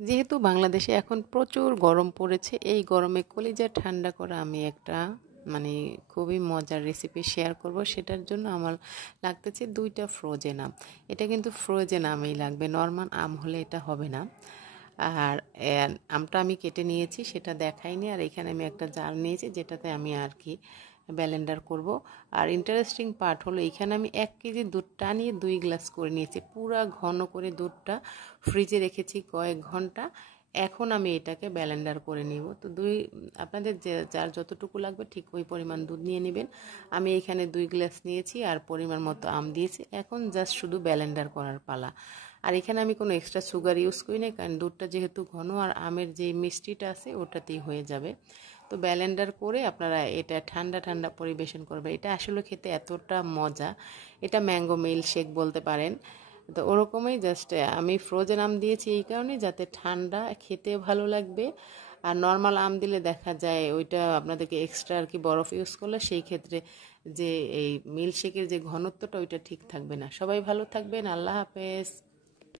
যেহেতু বাংলাদেশে এখন প্রচুর গরম পড়েছে, এই গরমে কলিজা ঠান্ডা করা আমি একটা মানে খুবই মজার রেসিপি শেয়ার করব। সেটার জন্য আমার লাগতেছে 2টা ফ্রোজেন আম। এটা কিন্তু ফ্রোজেন আমই লাগবে, নর্মাল আম হলে এটা হবে না। আর আমটা আমি কেটে নিয়েছি, সেটা দেখাইনি। আর এখানে আমি একটা জার নিয়েছি যেটাতে আমি আর কি ব্লেন্ডার করব। আর ইন্টারেস্টিং পার্ট হলো এখানে আমি 1 কেজি দুধ টানিয়ে 2 গ্লাস করে নিয়েছি, পুরা ঘন করে দুধটা ফ্রিজে রেখেছি কয়েক ঘন্টা। এখন আমি এটাকে ব্লেন্ডার করে নিব। তো আপনাদের যার যতটুকু লাগবে ঠিক ওই পরিমাণ দুধ নিয়ে নেবেন। আমি এখানে 2 গ্লাস নিয়েছি আর পরিমাণ মতো আম দিয়েছি। এখন জাস্ট শুধু ব্লেন্ডার করার পালা। আর এখানে আমি কোনো এক্সট্রা সুগার ইউজ করি না, কারণ দুধটা যেহেতু ঘন আর আমের যে মিষ্টিটা আছে ওটাতেই হয়ে যাবে। তো ব্লেন্ডার করে আপনারা এটা ঠান্ডা ঠান্ডা পরিবেশন করবেন। এটা আসলে খেতে এতটা মজা, এটা ম্যাঙ্গো মিল্ক শেক বলতে পারেন। তো ওরকমই জাস্ট আমি ফ্রোজেন আম দিয়েছি এই কারণে যাতে ঠান্ডা খেতে ভালো লাগবে। আর নর্মাল আম দিলে দেখা যায় ওইটা আপনাদেরকে এক্সট্রা আর কি বরফ ইউজ করলে সেই ক্ষেত্রে যে এই মিল্কশেকের যে ঘনত্বটা ওইটা ঠিক থাকবে না। সবাই ভালো থাকবেন, আল্লাহ হাফেজ।